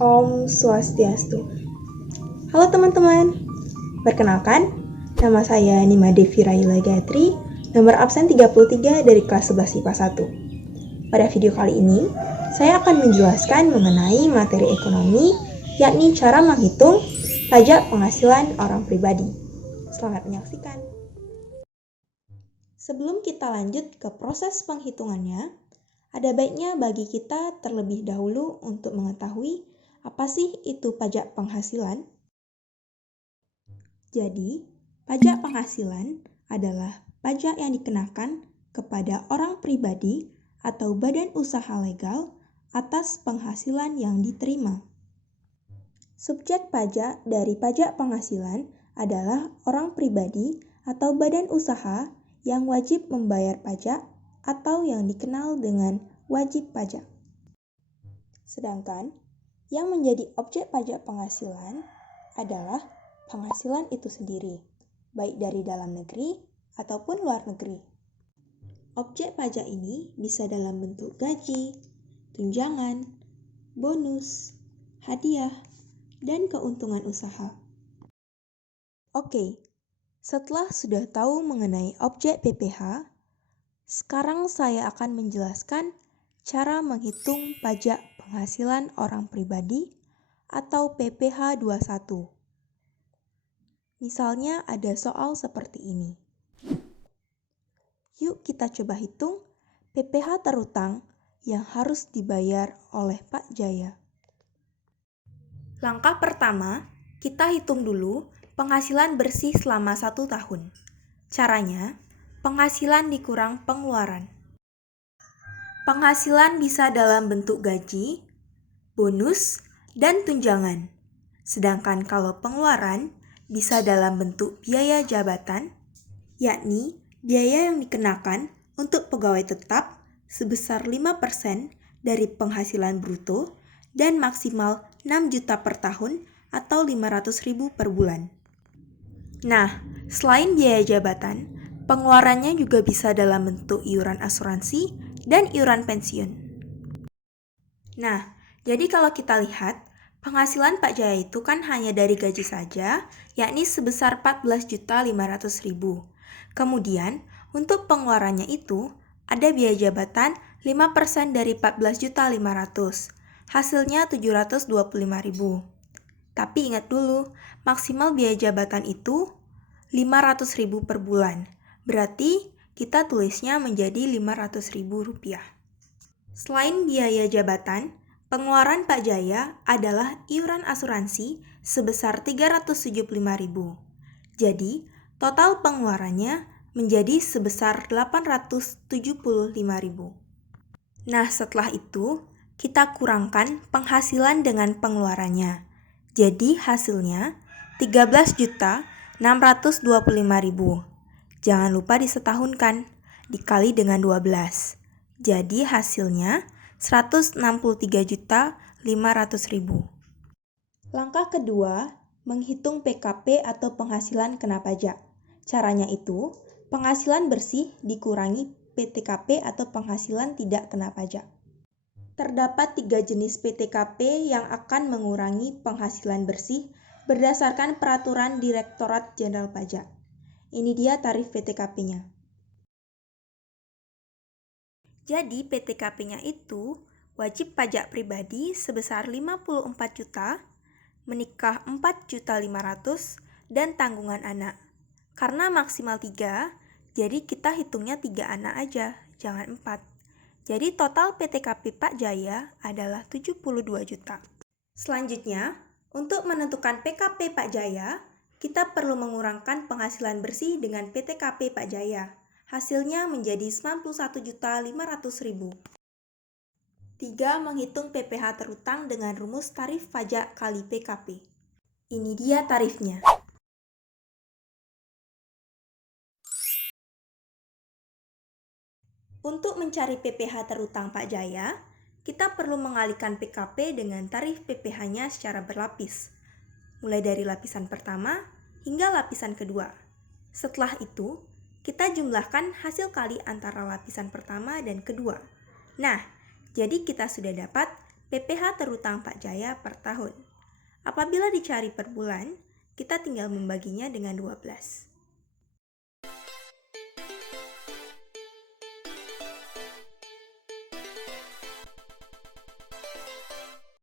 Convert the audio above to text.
Om Swastiastu. Halo teman-teman, perkenalkan, nama saya Nima Devi Raila Gayatri, nomor absen 33 dari kelas 11 IPA 1. Pada video kali ini, saya akan menjelaskan mengenai materi ekonomi, yakni cara menghitung pajak penghasilan orang pribadi. Selamat menyaksikan. Sebelum kita lanjut ke proses penghitungannya, ada baiknya bagi kita terlebih dahulu untuk mengetahui apa sih itu pajak penghasilan. Jadi, pajak penghasilan adalah pajak yang dikenakan kepada orang pribadi atau badan usaha legal atas penghasilan yang diterima. Subjek pajak dari pajak penghasilan adalah orang pribadi atau badan usaha yang wajib membayar pajak atau yang dikenal dengan wajib pajak. Sedangkan yang menjadi objek pajak penghasilan adalah penghasilan itu sendiri, baik dari dalam negeri ataupun luar negeri. Objek pajak ini bisa dalam bentuk gaji, tunjangan, bonus, hadiah, dan keuntungan usaha. Oke, setelah sudah tahu mengenai objek PPh, sekarang saya akan menjelaskan cara menghitung pajak penghasilan orang pribadi atau PPh 21. Misalnya ada soal seperti ini. Yuk kita coba hitung PPh terutang yang harus dibayar oleh Pak Jaya. Langkah pertama, kita hitung dulu penghasilan bersih selama 1 tahun. Caranya, penghasilan dikurang pengeluaran. Penghasilan bisa dalam bentuk gaji, bonus, dan tunjangan. Sedangkan kalau pengeluaran bisa dalam bentuk biaya jabatan, yakni biaya yang dikenakan untuk pegawai tetap sebesar 5% dari penghasilan bruto dan maksimal 6 juta per tahun atau 500.000 per bulan. Nah, selain biaya jabatan, pengeluarannya juga bisa dalam bentuk iuran asuransi dan iuran pensiun. Nah, jadi kalau kita lihat, penghasilan Pak Jaya itu kan hanya dari gaji saja, yakni sebesar 14.500.000. Kemudian, untuk pengeluarannya itu, ada biaya jabatan 5% dari 14.500.000. Hasilnya 725.000. Tapi ingat dulu, maksimal biaya jabatan itu 500.000 per bulan. Berarti kita tulisnya menjadi 500.000 rupiah. Selain biaya jabatan, pengeluaran Pak Jaya adalah iuran asuransi sebesar 375.000. Jadi, total pengeluarannya menjadi sebesar 875.000. Nah, setelah itu, kita kurangkan penghasilan dengan pengeluarannya. Jadi, hasilnya 13.625.000. Jangan lupa disetahunkan, dikali dengan 12. Jadi hasilnya 163.500.000. Langkah kedua, menghitung PKP atau penghasilan kena pajak. Caranya itu, penghasilan bersih dikurangi PTKP atau penghasilan tidak kena pajak. Terdapat 3 jenis PTKP yang akan mengurangi penghasilan bersih berdasarkan peraturan Direktorat Jenderal Pajak. Ini dia tarif PTKP-nya. Jadi PTKP-nya itu wajib pajak pribadi sebesar 54 juta, menikah 4.500.000 dan tanggungan anak. Karena maksimal 3, jadi kita hitungnya 3 anak aja, jangan 4. Jadi total PTKP Pak Jaya adalah 72 juta. Selanjutnya, untuk menentukan PKP Pak Jaya, kita perlu mengurangkan penghasilan bersih dengan PTKP Pak Jaya. Hasilnya menjadi 91.500.000. 3. Menghitung PPh terutang dengan rumus tarif pajak kali PKP. Ini dia tarifnya. Untuk mencari PPh terutang Pak Jaya, kita perlu mengalihkan PKP dengan tarif PPh-nya secara berlapis, mulai dari lapisan pertama hingga lapisan kedua. Setelah itu, kita jumlahkan hasil kali antara lapisan pertama dan kedua. Nah, jadi kita sudah dapat PPh terutang Pak Jaya per tahun. Apabila dicari per bulan, kita tinggal membaginya dengan 12.